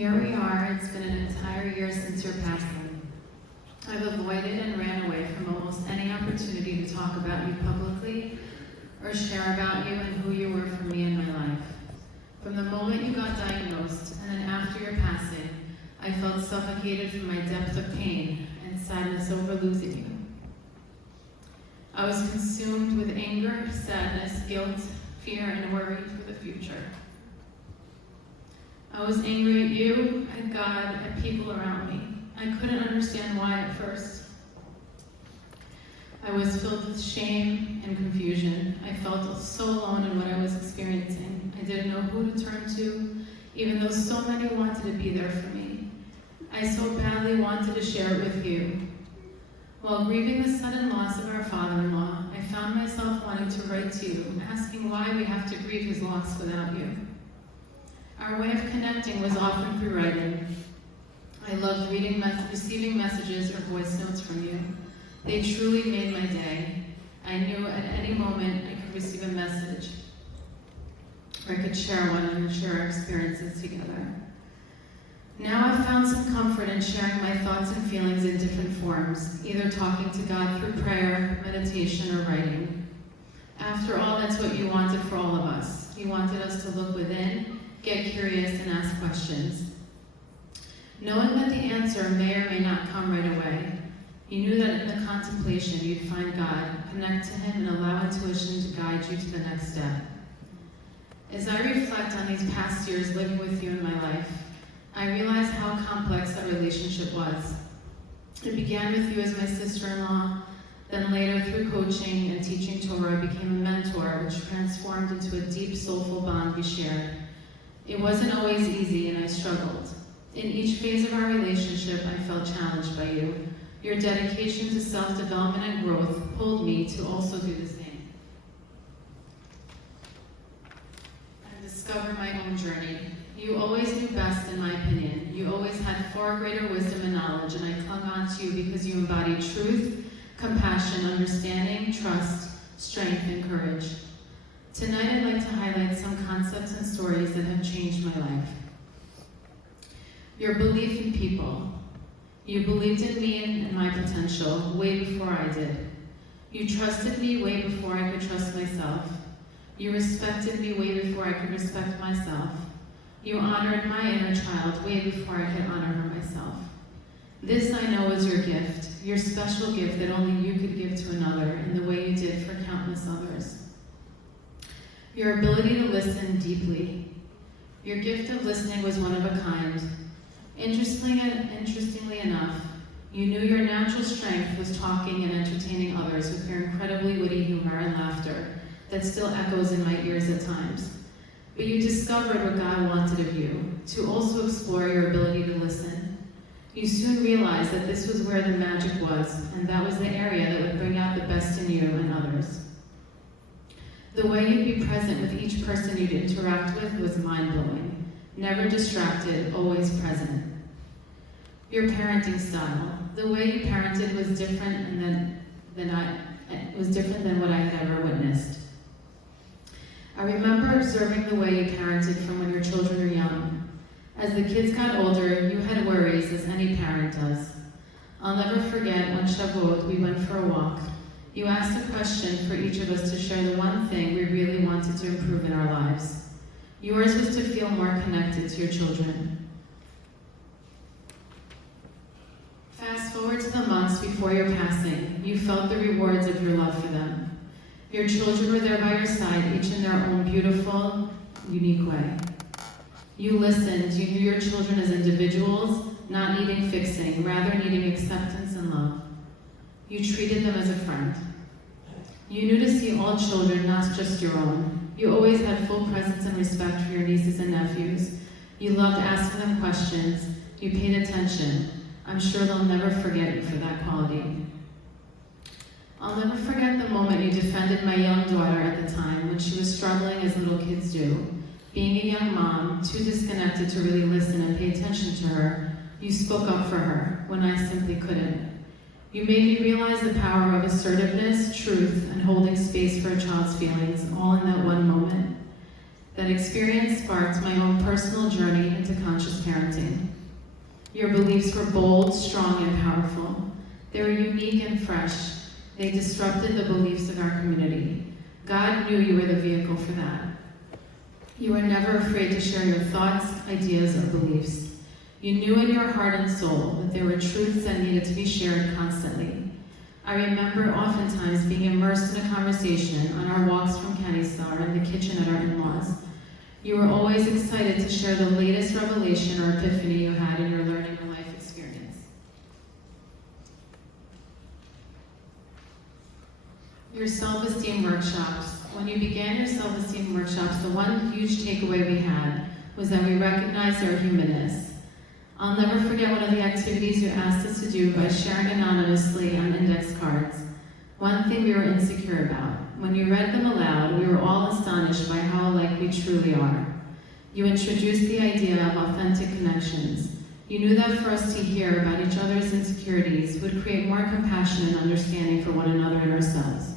Here we are, it's been an entire year since your passing. I've avoided and ran away from almost any opportunity to talk about you publicly or share about you and who you were for me in my life. From the moment you got diagnosed and then after your passing, I felt suffocated from my depth of pain and sadness over losing you. I was consumed with anger, sadness, guilt, fear, and worry for the future. I was angry at you, at God, at people around me. I couldn't understand why at first. I was filled with shame and confusion. I felt so alone in what I was experiencing. I didn't know who to turn to, even though so many wanted to be there for me. I so badly wanted to share it with you. While grieving the sudden loss of our father-in-law, I found myself wanting to write to you, asking why we have to grieve his loss without you. Our way of connecting was often through writing. I loved receiving messages or voice notes from you. They truly made my day. I knew at any moment I could receive a message, or I could share one and share our experiences together. Now I've found some comfort in sharing my thoughts and feelings in different forms, either talking to God through prayer, meditation, or writing. After all, that's what you wanted for all of us. You wanted us to look within, get curious, and ask questions. Knowing that the answer may or may not come right away, you knew that in the contemplation you'd find God, connect to Him, and allow intuition to guide you to the next step. As I reflect on these past years living with you in my life, I realize how complex that relationship was. It began with you as my sister-in-law, then later through coaching and teaching Torah, I became a mentor, which transformed into a deep, soulful bond we shared. It wasn't always easy, and I struggled. In each phase of our relationship, I felt challenged by you. Your dedication to self-development and growth pulled me to also do the same. I discovered my own journey. You always knew best, in my opinion. You always had far greater wisdom and knowledge, and I clung on to you because you embodied truth, compassion, understanding, trust, strength, and courage. Tonight, I'd like to highlight some concepts and stories that have changed my life. Your belief in people. You believed in me and my potential way before I did. You trusted me way before I could trust myself. You respected me way before I could respect myself. You honored my inner child way before I could honor her myself. This I know is your gift, your special gift that only you could give to another in the way you did for countless others. Your ability to listen deeply. Your gift of listening was one of a kind. Interestingly enough, you knew your natural strength was talking and entertaining others with your incredibly witty humor and laughter that still echoes in my ears at times. But you discovered what God wanted of you, to also explore your ability to listen. You soon realized that this was where the magic was, and that was the area that would bring out the best in you and others. The way you'd be present with each person you'd interact with was mind-blowing. Never distracted, always present. Your parenting style. The way you parented was different than what I had ever witnessed. I remember observing the way you parented from when your children were young. As the kids got older, you had worries, as any parent does. I'll never forget when Shavuot, we went for a walk. You asked a question for each of us to share the one thing we really wanted to improve in our lives. Yours was to feel more connected to your children. Fast forward to the months before your passing, you felt the rewards of your love for them. Your children were there by your side, each in their own beautiful, unique way. You listened. You knew your children as individuals, not needing fixing, rather needing acceptance and love. You treated them as a friend. You knew to see all children, not just your own. You always had full presence and respect for your nieces and nephews. You loved asking them questions. You paid attention. I'm sure they'll never forget you for that quality. I'll never forget the moment you defended my young daughter at the time when she was struggling as little kids do. Being a young mom, too disconnected to really listen and pay attention to her, you spoke up for her when I simply couldn't. You made me realize the power of assertiveness, truth, and holding space for a child's feelings, all in that one moment. That experience sparked my own personal journey into conscious parenting. Your beliefs were bold, strong, and powerful. They were unique and fresh. They disrupted the beliefs of our community. God knew you were the vehicle for that. You were never afraid to share your thoughts, ideas, or beliefs. You knew in your heart and soul that there were truths that needed to be shared constantly. I remember oftentimes being immersed in a conversation on our walks from Candy Star in the kitchen at our in-laws. You were always excited to share the latest revelation or epiphany you had in your learning or life experience. Your self-esteem workshops. When you began your self-esteem workshops, the one huge takeaway we had was that we recognized our humanness. I'll never forget one of the activities you asked us to do by sharing anonymously on index cards. One thing we were insecure about. When you read them aloud, we were all astonished by how alike we truly are. You introduced the idea of authentic connections. You knew that for us to hear about each other's insecurities would create more compassion and understanding for one another and ourselves.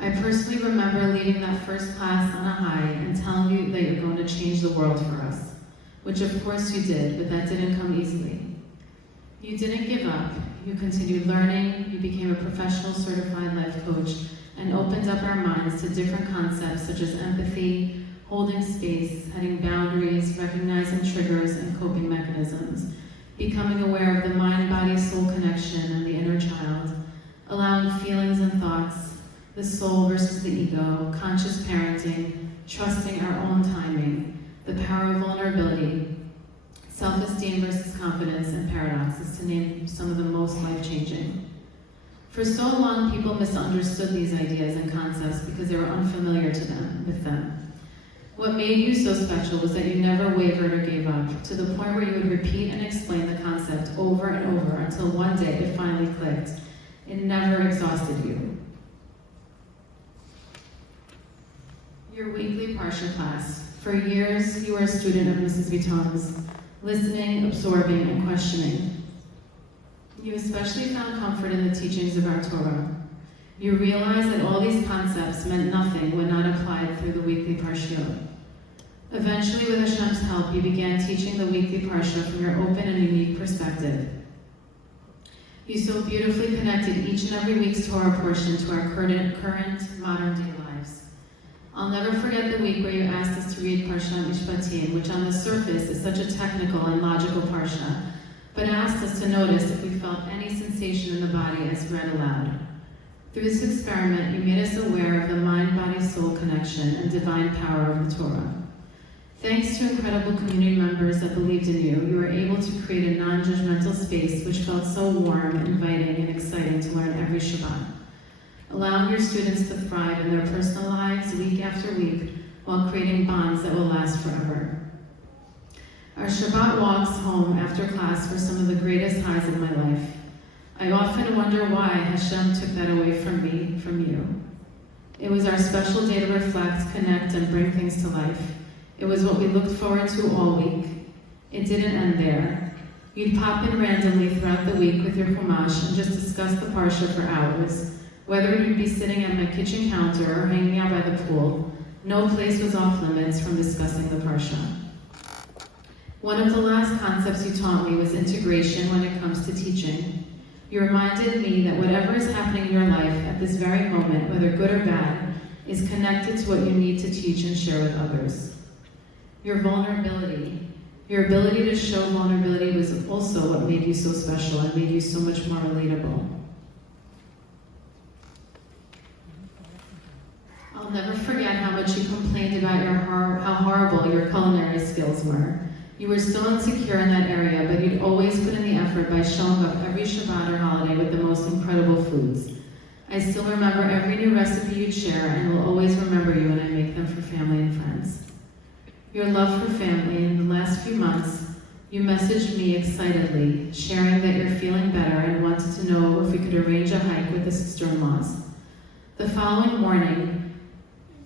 I personally remember leading that first class on a high and telling you that you're going to change the world for us. Which of course you did, but that didn't come easily. You didn't give up. You continued learning, you became a professional certified life coach, and opened up our minds to different concepts such as empathy, holding space, setting boundaries, recognizing triggers and coping mechanisms, becoming aware of the mind-body-soul connection and the inner child, allowing feelings and thoughts, the soul versus the ego, conscious parenting, trusting our own timing, the power of vulnerability, self-esteem versus confidence, and paradoxes, to name some of the most life-changing. For so long, people misunderstood these ideas and concepts because they were unfamiliar with them. What made you so special was that you never wavered or gave up, to the point where you would repeat and explain the concept over and over until one day it finally clicked. It never exhausted you. Your weekly Parsha class. For years, you were a student of Mrs. Vuitton's, listening, absorbing, and questioning. You especially found comfort in the teachings of our Torah. You realized that all these concepts meant nothing when not applied through the weekly Parshiot. Eventually, with Hashem's help, you began teaching the weekly Parsha from your open and unique perspective. You so beautifully connected each and every week's Torah portion to our current modern-day lives. I'll never forget the week where you asked us to read Parshat Mishpatim, which on the surface is such a technical and logical parsha, but asked us to notice if we felt any sensation in the body as read aloud. Through this experiment, you made us aware of the mind-body-soul connection and divine power of the Torah. Thanks to incredible community members that believed in you, you were able to create a non-judgmental space which felt so warm, inviting, and exciting to learn every Shabbat, allowing your students to thrive in their personal lives week after week while creating bonds that will last forever. Our Shabbat walks home after class were some of the greatest highs of my life. I often wonder why Hashem took that away from me, from you. It was our special day to reflect, connect, and bring things to life. It was what we looked forward to all week. It didn't end there. You'd pop in randomly throughout the week with your chumash and just discuss the parsha for hours. Whether you'd be sitting at my kitchen counter or hanging out by the pool, no place was off limits from discussing the parsha. One of the last concepts you taught me was integration when it comes to teaching. You reminded me that whatever is happening in your life at this very moment, whether good or bad, is connected to what you need to teach and share with others. Your vulnerability, your ability to show vulnerability was also what made you so special and made you so much more relatable. I'll never forget how much you complained about how horrible your culinary skills were. You were still insecure in that area, but you'd always put in the effort by showing up every Shabbat or holiday with the most incredible foods. I still remember every new recipe you'd share and will always remember you when I make them for family and friends. Your love for family. In the last few months, you messaged me excitedly, sharing that you're feeling better and wanted to know if we could arrange a hike with the sister-in-laws. The following morning,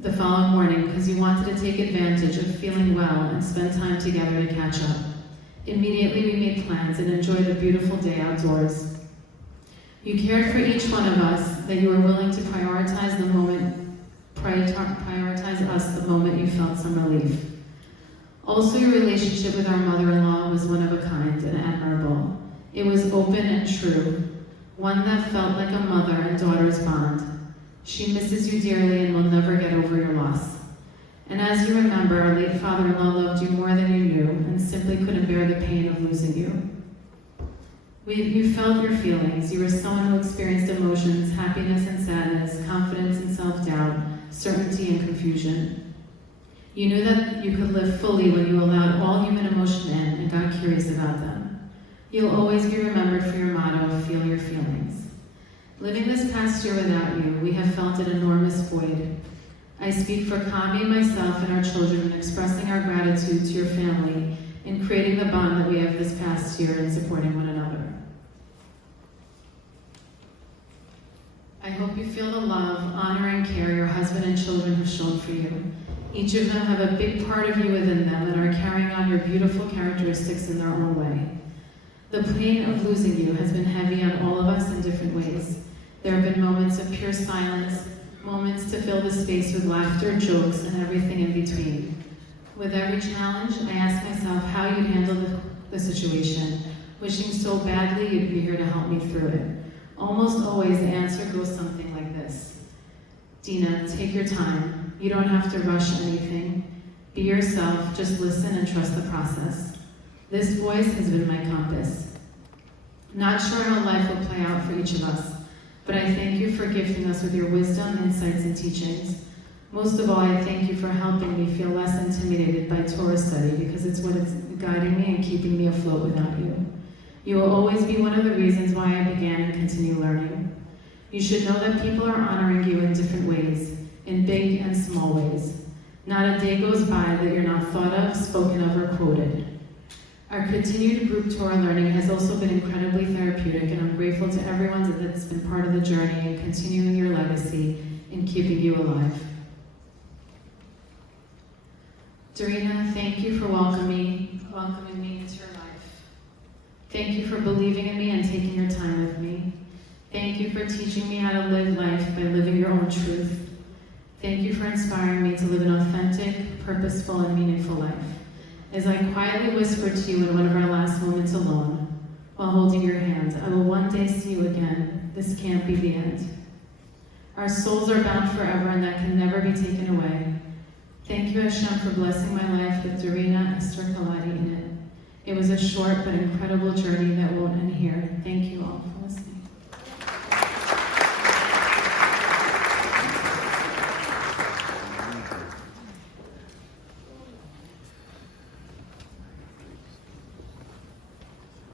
because you wanted to take advantage of feeling well and spend time together to catch up. Immediately we made plans and enjoyed a beautiful day outdoors. You cared for each one of us, that you were willing to prioritize us the moment you felt some relief. Also, your relationship with our mother-in-law was one of a kind and admirable. It was open and true, one that felt like a mother and daughter's bond. She misses you dearly and will never get over your loss. And as you remember, our late father-in-law loved you more than you knew and simply couldn't bear the pain of losing you. You felt your feelings. You were someone who experienced emotions, happiness and sadness, confidence and self-doubt, certainty and confusion. You knew that you could live fully when you allowed all human emotion in and got curious about them. You'll always be remembered for your motto, feel your feelings. Living this past year without you, we have felt an enormous void. I speak for Kami, myself, and our children in expressing our gratitude to your family in creating the bond that we have this past year and supporting one another. I hope you feel the love, honor, and care your husband and children have shown for you. Each of them have a big part of you within them and are carrying on your beautiful characteristics in their own way. The pain of losing you has been heavy on all of us in different ways. There have been moments of pure silence, moments to fill the space with laughter, jokes, and everything in between. With every challenge, I ask myself how you'd handle the situation, wishing so badly you'd be here to help me through it. Almost always the answer goes something like this. Dina, take your time. You don't have to rush anything. Be yourself, just listen and trust the process. This voice has been my compass. Not sure how life will play out for each of us, but I thank you for gifting us with your wisdom, insights, and teachings. Most of all, I thank you for helping me feel less intimidated by Torah study because it's what is guiding me and keeping me afloat without you. You will always be one of the reasons why I began and continue learning. You should know that people are honoring you in different ways, in big and small ways. Not a day goes by that you're not thought of, spoken of, or quoted. Our continued group Torah learning has also been incredibly therapeutic, and I'm grateful to everyone that's been part of the journey and continuing your legacy in keeping you alive. Dorina, thank you for welcoming me into your life. Thank you for believing in me and taking your time with me. Thank you for teaching me how to live life by living your own truth. Thank you for inspiring me to live an authentic, purposeful, and meaningful life. As I quietly whispered to you in one of our last moments alone, while holding your hand, I will one day see you again. This can't be the end. Our souls are bound forever, and that can never be taken away. Thank you, Hashem, for blessing my life with Dorina, Ester, Kalaty in it. It was a short but incredible journey that won't end here. Thank you all for listening.